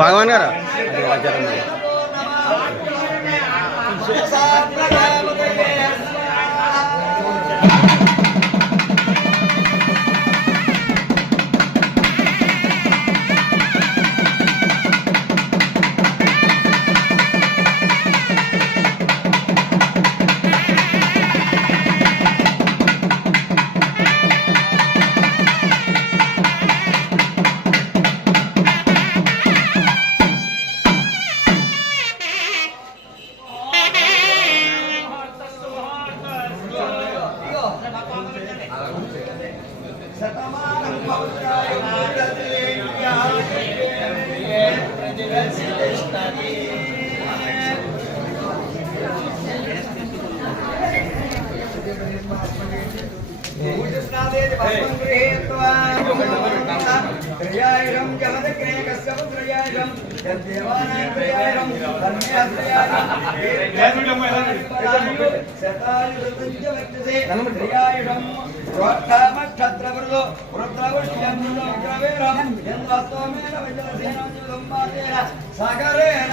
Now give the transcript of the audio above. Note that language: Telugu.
భగవాన్ గారు? అది ఆచారం మరి. త్రయాయుషం జగదగ్రేకస్య త్రయాయుషం యద్దేవానాం త్రయాయుషం త్రయాయుషం ప్రోక్షామక్షత్రవృదో వృత్రవృష్యం వృద్రవేరం యద్వస్తోమేన వజ్రసేనం యుగంబాతేన సాగరేణ